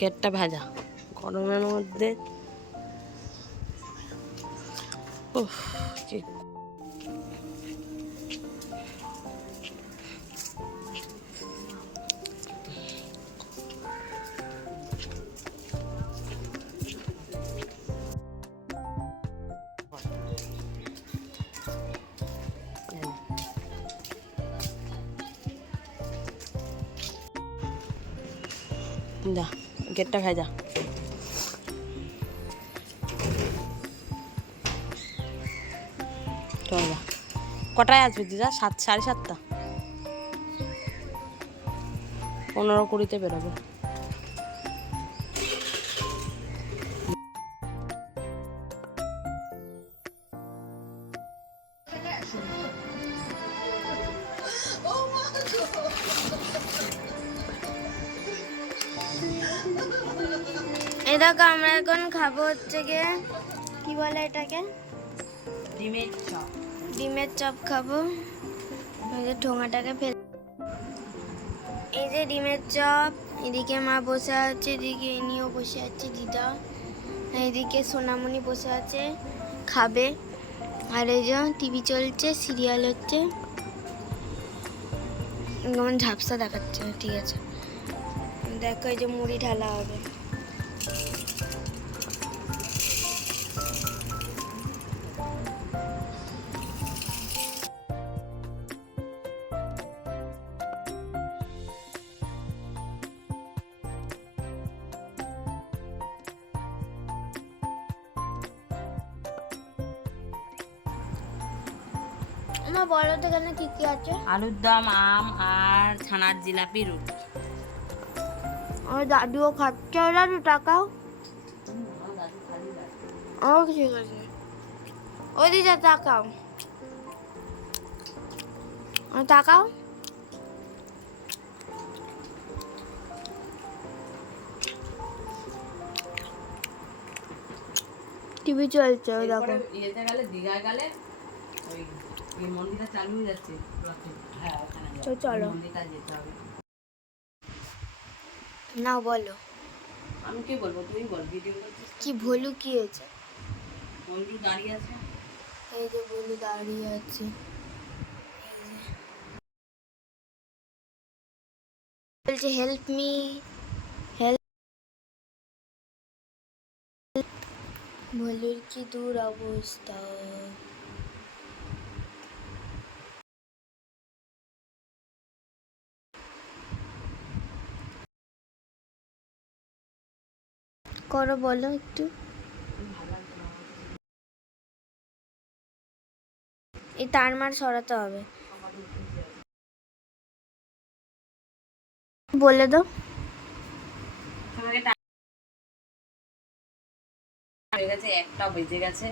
গেটটা ভাজা গরমের মধ্যে। উফ, কি যা গেটটা ভাজা। চল যা। কটায় আসবে দিদা? 7:30। 15:20 বেরোবে। এই দেখো আমরা এখন খাবো হচ্ছে গিয়ে কি বলে এটাকে, ডিমের চপ খাবো। এই যে ঠোঙাটাকে ফেলে, এই যে ডিমের চপ। এদিকে মা বসে আছে, এদিকে ইনিও বসে আছে দিদা, এইদিকে সোনামণি বসে আছে খাবে। আর এই যে টিভি চলছে, সিরিয়াল হচ্ছে, যেমন ঝাপসা দেখাচ্ছে। ঠিক আছে, দেখো এই যে মুড়ি ঢালা হবে। আমার বলো তো এখানে কি কি আছে? আলুর দম, আম আর ছানার জিলাপি, রুটি। আমার দাদুও খাচ্ছে। দাদু টাকাও। ও ঠিক আছে, ওই দিদা তাকাও, তাকাও। টিভি চলছে, ওই দেখো। ইয়েতে গেলে, দীঘায় গেলে ওই এই মন্দিরটা চালু হয়ে যাচ্ছে। হ্যাঁ, ওখানে চলো মন্দিরটা যেতে হবে। না বলো, আমি কি বলবো? তুই বল। ভিডিও করছিস কি ভুলু কি হয়েছে? মন্দির দাঁড়িয়ে আছে। এই যে ভুলু দাঁড়িয়ে আছে, বলছে হেল্প মি, হেল্প। ভুলুর কি দূর অবস্থা। করো বলো একটু। এই তার মার সরাতে হবে, বলে দাও। হয়ে গেছে, 1টা বেজে গেছে।